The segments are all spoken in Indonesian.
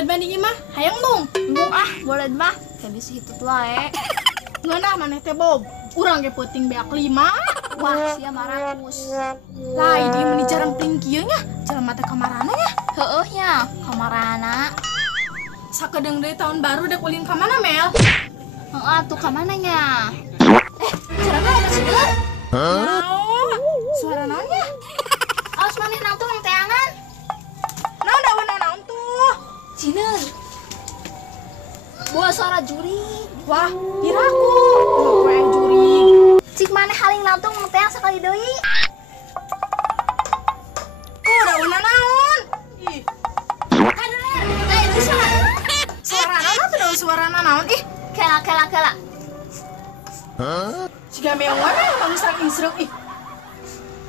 boleh banding mah hayang mung Boleh mah kayak bisa itu wae. ngeunah maneh teh Bob urang ge peuting beak 5. Wah sia marakus. Lai di meni jarang pling kieu nya jelema teh kamarana nya Heueuh nya kamarana. sakedeung deui tahun baru dek ulin ka mana Mel? Heeh atuh ka mana nya? Carana ada sideun. Suara naonnya? Aos maneh nang tuh yang teangan. Naon da beunang naon tuh? Cineun. Buah suara juri. Wah, iraku. Poe juri. Cik maneh haling lantung teang sekali deui. Da beunang naon? Ih, Kadeler. Itu suara. suara naon tuh da suara naon? Ih, Kela. siga meong wae anu sareng isreuk ih.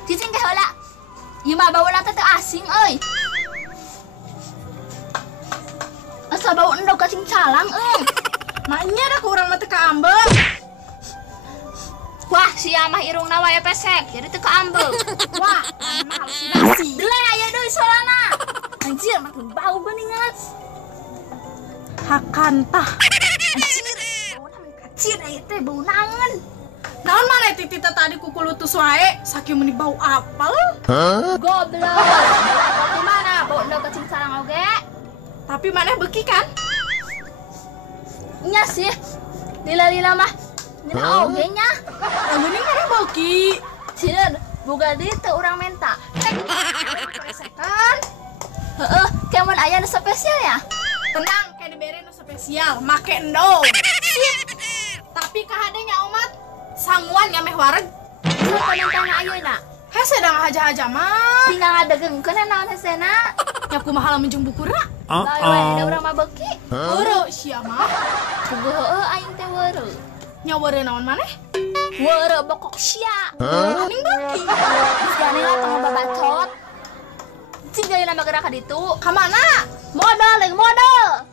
Cicing teh heula. Ieu mah bauna teh teu asing euy. Asa bau endog ka cing calang Maknya dah kurang mah teu kaambeu. Wah, sia mah irungna wae pesek, jadi teu kaambeu. Wah, mah halusinasi. Dele aya deui suarana. Anjir, makin bau geuningan. Hakantah. Bauna mah kacir aya teh bau naon. Naon maneh titita tadi kukulutus wae, sakieu meuni bau apel. Goblok. Di mana bau endog ka cing calang oge? Tapi maneh beuki kan? Nya sih. Lila mah. Nyeuna oge nya. Geuning maneh beuki. Cineun, boga deui teu urang menta. Kan? Heeh, kemun aya nu spesial ya? Tenang, kayak dibere nu spesial, make endog. Tapi kahadenya umat sanguan ya meh wareg. Komentana ayeuna. Hese da ngahaja-haja mah. Tinggal ngadegengkeun naon hesena. Nya kumaha lamun jeung buku rak. Lain wae da urang mah beuki. Heureuh sia mah. Boga heueuh aing teh weureu. Nya weureuh naon maneh? Weureu bokok sia. Ning beuki. Jane lah tong babacot. Cing deui nama gerak ka ditu. Ka mana? Modal leuh modal.